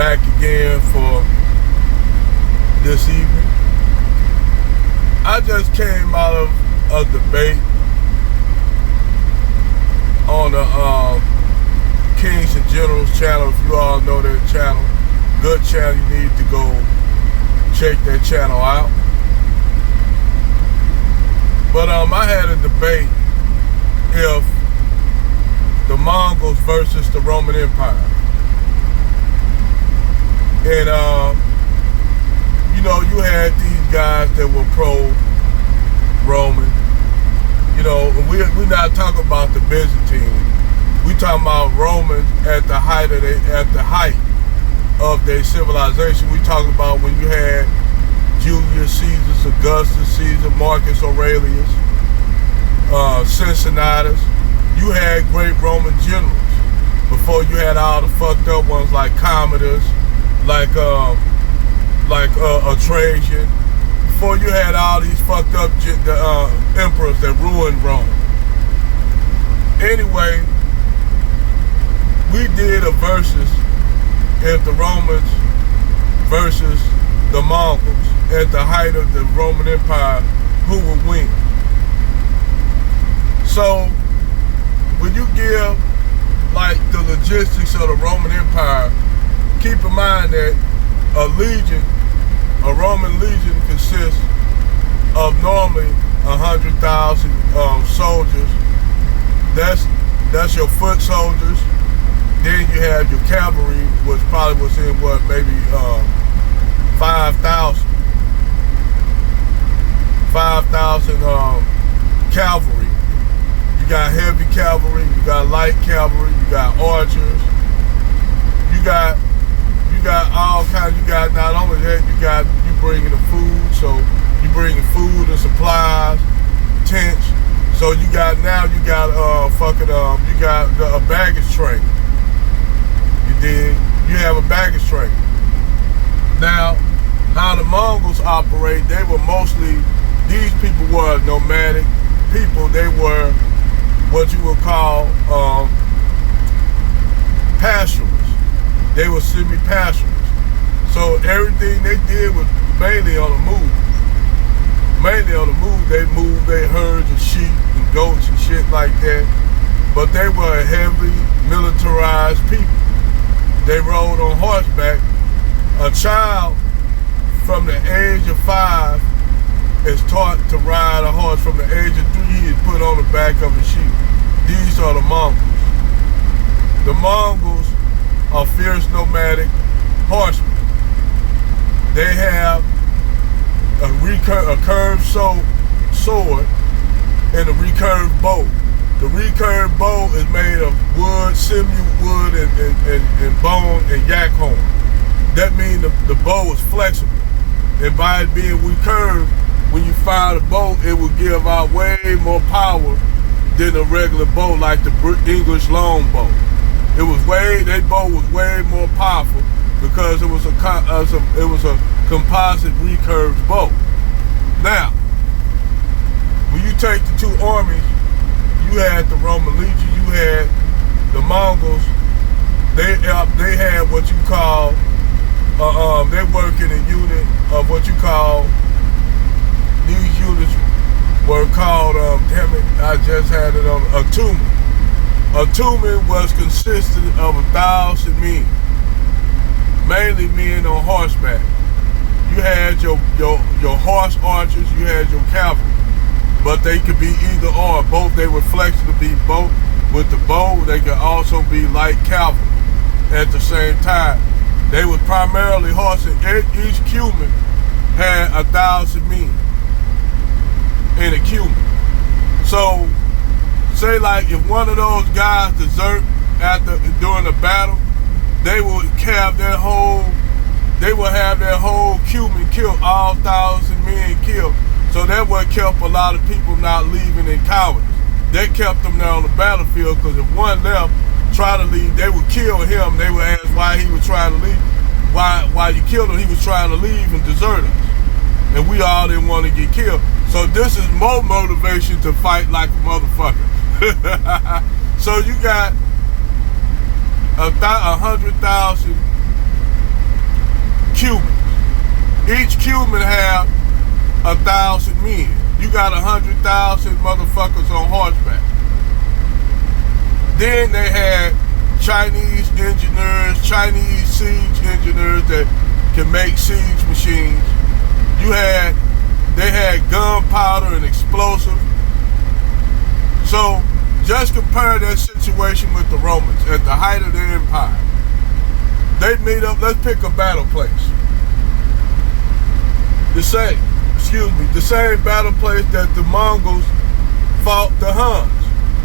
back again for this evening. I just came out of a debate on the Kings and Generals channel. If you all know that channel, good channel, you need to go check that channel out. But I had a debate if the Mongols versus the Roman Empire. And you know, you had these guys that were pro-Roman. You know, we're not talking about the Byzantine. We talking about Romans at the height of their civilization. We talking about when you had Julius Caesar, Augustus Caesar, Marcus Aurelius, Cincinnatus. You had great Roman generals before you had all the fucked up ones like Commodus, like a Trajan. Before you had all these fucked up emperors that ruined Rome. Anyway, we did a versus if the Romans versus the Mongols at the height of the Roman Empire, who would win? So when you give like the logistics of the Roman Empire, keep in mind that a Roman legion consists of normally 100,000 soldiers. That's your foot soldiers. Then you have your cavalry, which probably was in maybe 5,000 cavalry. You got heavy cavalry, you got light cavalry, you got archers, you got all kinds. You got not only that, you bringing the food, so you bringing food and supplies, tents. So you got a baggage train. You dig? You have a baggage train. Now, how the Mongols operate? They were mostly, these people were nomadic people. They were what you would call pastoralists. They were semi-pastoralists. So everything they did was mainly on the move. They moved their herds of sheep and goats and shit like that. But they were heavily militarized people. They rode on horseback. A child from the age of 5 is taught to ride a horse. From the age of 3, he is put on the back of a sheep. These are the Mongols. The Mongols are fierce nomadic horsemen. They have a curved sword and a recurved bow. The recurved bow is made of wood, sinew wood, and bone and yak horn. That means the bow is flexible. And by it being recurved, when you fire the bow, it will give out way more power than a regular bow, like the English longbow. That bow was way more powerful because it was a composite recurved bow. Now, when you take the two armies, you had the Roman legion, you had the Mongols. They had what you call they work in a unit of what you call, these units were called, damn it, I just had it on, a tumen. A tumen was consisted of 1,000 men, mainly men on horseback. You had your horse archers, you had your cavalry, but they could be either or, both. They were flexible to be both. With the bow, they could also be light cavalry at the same time. They were primarily horses. Each cuman had 1,000 men in a cuman. So, say like if one of those guys desert during the battle, they would have their whole cuman killed, all 1,000 men killed. So that what kept a lot of people not leaving in cowardice. That kept them there on the battlefield, because if one left, try to leave, they would kill him. They would ask why he was trying to leave. Why you killed him? He was trying to leave and desert us. And we all didn't want to get killed. So this is more motivation to fight like a motherfucker. So you got 100,000 Cubans. Each Cuban had 1,000 men. You got 100,000 motherfuckers on horseback. Then they had Chinese engineers, Chinese siege engineers that can make siege machines. They had gunpowder and explosives. So just compare that situation with the Romans at the height of their empire. They made up, let's pick a battle place. The same battle place that the Mongols fought the Huns,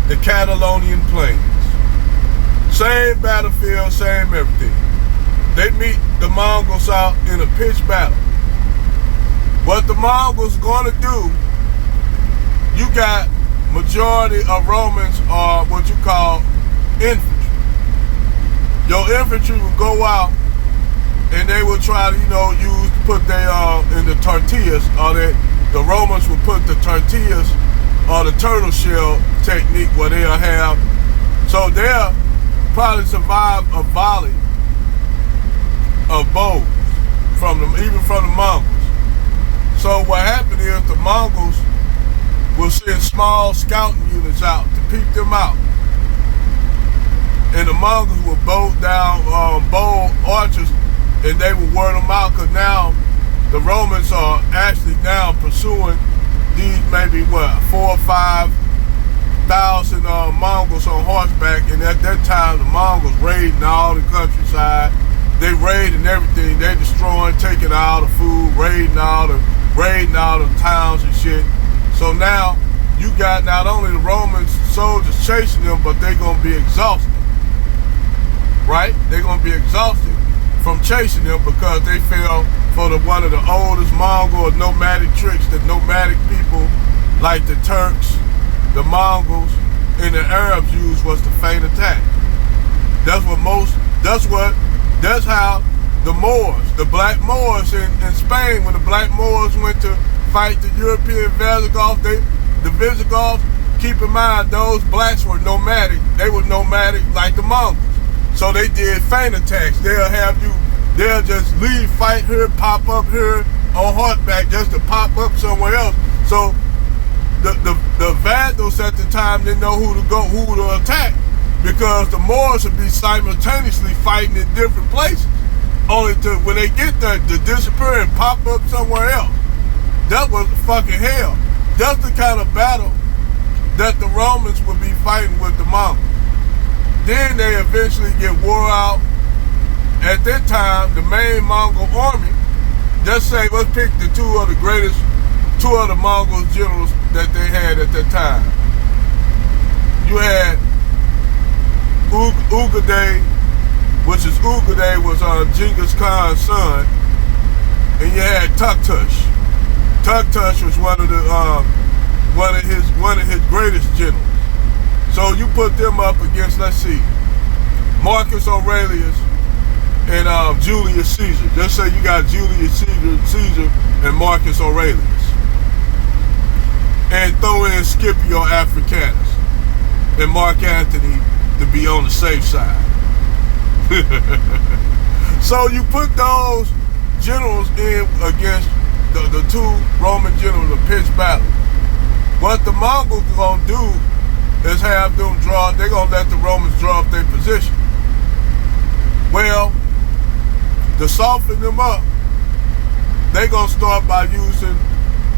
the Catalonian Plains. Same battlefield, same everything. They meet the Mongols out in a pitched battle. What the Mongols gonna do, you got majority of Romans are what you call infantry. Your infantry will go out and they will try to, put their in the tortillas, or the Romans will put the tortillas or the turtle shell technique where they'll have, so they'll probably survive a volley of bows even from the Mongols. So what happened is the Mongols will send small scouting units out to peep them out. And the Mongols will bow archers, and they will wear them out, because now the Romans are actually now pursuing these maybe 4,000 or 5,000 Mongols on horseback. And at that time, the Mongols raiding all the countryside. They raiding everything. They destroying, taking all the food, raiding all the towns and shit. So now you got not only the Roman soldiers chasing them, but they're gonna be exhausted. Right? They're gonna be exhausted from chasing them, because they fell for one of the oldest Mongol nomadic tricks that nomadic people like the Turks, the Mongols, and the Arabs used, was the feint attack. That's how the Moors, the Black Moors in Spain, when the Black Moors went to fight the European Visigoths, the Visigoths, keep in mind, those blacks were nomadic. They were nomadic like the Mongols. So they did feint attacks. They'll just leave, fight here, pop up here on horseback just to pop up somewhere else. So the Vandals at the time didn't know who to attack, because the Moors would be simultaneously fighting in different places, only to, when they get there, to disappear and pop up somewhere else. That was fucking hell. That's the kind of battle that the Romans would be fighting with the Mongols. Then they eventually get wore out. At that time, the main Mongol army, just say, let's pick two of the Mongol generals that they had at that time. You had Ugadai, Ugadai was Genghis Khan's son, and you had Tuktush. Tuktush was one of his greatest generals. So you put them up against, let's see, Marcus Aurelius and Julius Caesar. Just say you got Julius Caesar and Marcus Aurelius. And throw in Scipio Africanus and Mark Antony to be on the safe side. So you put those generals in against the two Roman generals of pitched battle. What the Mongols are gonna do is have them they're gonna let the Romans draw up their position. Well, to soften them up, they're gonna start by using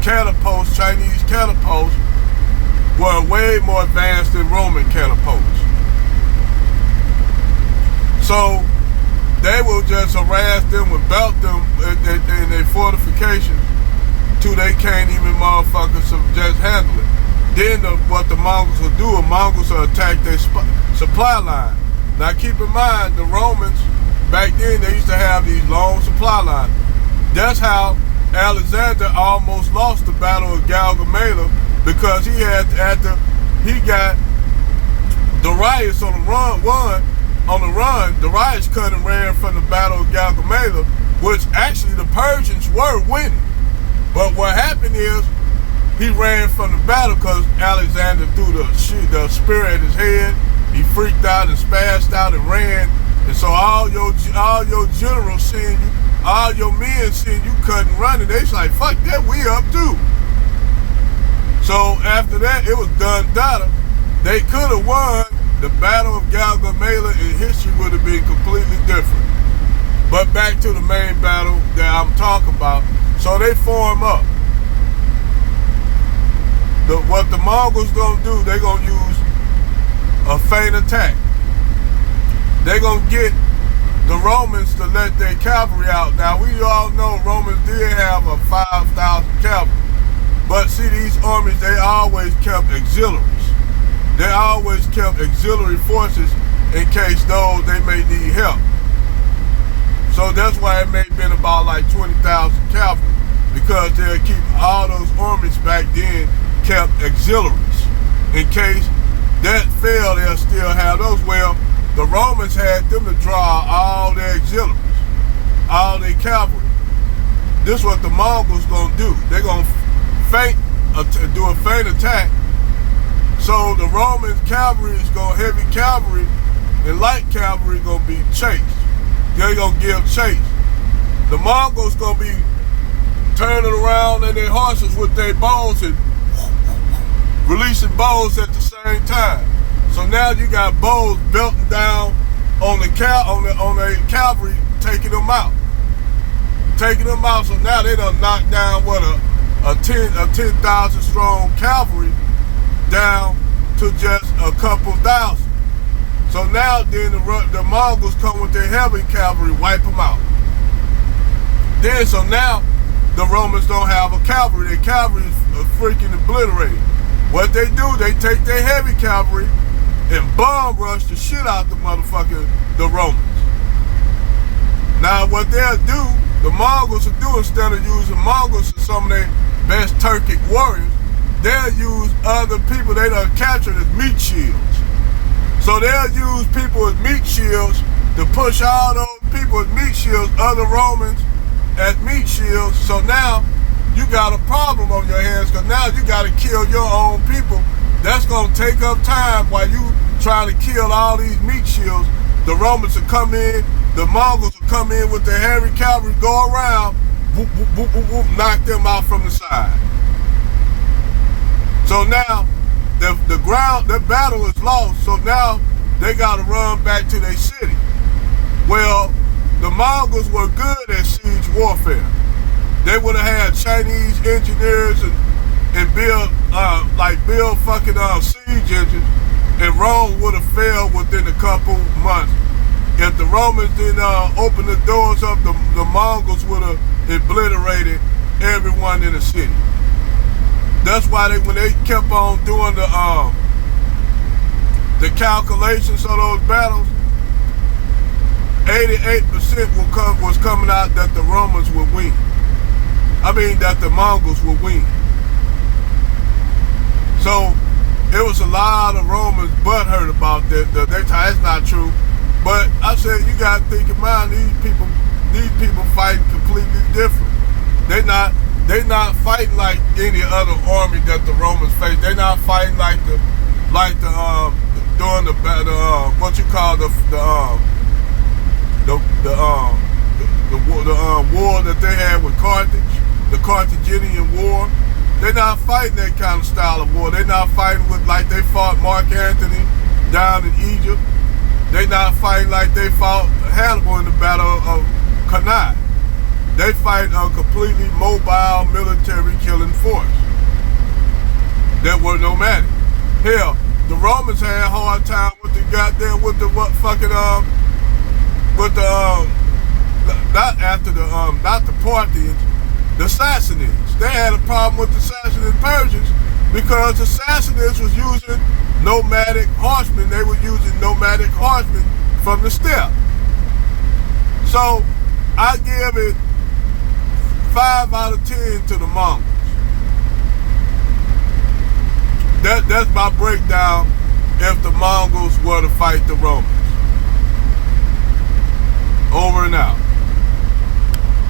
catapults. Chinese catapults were way more advanced than Roman catapults. So they will just harass them and belt them in their fortifications till they can't even motherfuckers just handle it. Then what the Mongols will do, the Mongols will attack their supply line. Now keep in mind, the Romans, back then, they used to have these long supply lines. That's how Alexander almost lost the Battle of Gaugamela, because he got Darius on the run. Darius cut and ran from the Battle of Gaugamela, which actually the Persians were winning. But what happened is, he ran from the battle because Alexander threw the spear at his head. He freaked out and spazzed out and ran. And so all your generals seeing you all your men seeing you cutting running, they was like, fuck that, we up too. So after that, it was done data. They could have won. The Battle of Gaugamela in history would have been completely different. But back to the main battle that I'm talking about. So they form up. What the Mongols gonna do, they gonna use a feint attack. They gonna get the Romans to let their cavalry out. Now we all know Romans did have a 5,000 cavalry. But see, these armies, they always kept auxiliaries. They always kept auxiliary forces in case those they may need help. So that's why it may have been about like 20,000 cavalry, because they'll keep all those armies back then kept auxiliaries. In case that failed, they'll still have those. Well, the Romans had them to draw all their auxiliaries, all their cavalry. This is what the Mongols gonna do. They're gonna do a feint attack. So the Roman cavalry is heavy cavalry and light cavalry gonna be chased. They're gonna give chase. The Mongols gonna be turning around in their horses with their bows and releasing bows at the same time. So now you got bows belting down on the cavalry, taking them out. So now they done knocked down a 10,000 strong cavalry down to just a couple thousand. So now then the Mongols come with their heavy cavalry, wipe them out. Then so now the Romans don't have a cavalry. Their cavalry is freaking obliterated. What they do, they take their heavy cavalry and bomb rush the shit out the Romans. Now what they'll do, the Mongols will do, instead of using Mongols as some of their best Turkic warriors, they'll use other people they done captured as meat shields. So they'll use people as meat shields to push all those people as meat shields, other Romans as meat shields. So now you got a problem on your hands, because now you got to kill your own people. That's going to take up time while you trying to kill all these meat shields. The Romans will come in, the Mongols will come in with their heavy cavalry, go around, whoop, whoop, whoop, whoop, whoop, knock them out from the side. So now the battle is lost, so now they got to run back to their city. Well, the Mongols were good at siege warfare. They would have had Chinese engineers and build fucking siege engines, and Rome would have failed within a couple months. If the Romans didn't open the doors up, the Mongols would have obliterated everyone in the city. That's why when they kept on doing the calculations of those battles, 88% was coming out that the Romans would win. That the Mongols would win. So it was a lot of Romans butthurt about that. That's not true. But I said, you got to think in mind, these people fighting completely different. They not fighting like any other army that the Romans faced. They're not fighting like the during the what you call the war that they had with Carthage, the Carthaginian War. They're not fighting that kind of style of war. They're not fighting with like they fought Mark Antony down in Egypt. They're not fighting like they fought Hannibal in the Battle of Cannae. They fight a completely mobile military killing force that were nomadic. Hell, the Romans had a hard time with the goddamn not the Parthians, the Sassanids. They had a problem with the Sassanid Persians because the Sassanids was using nomadic horsemen. They were using nomadic horsemen from the steppe. So I give it 5 out of 10 to the Mongols. That's my breakdown if the Mongols were to fight the Romans. Over and out.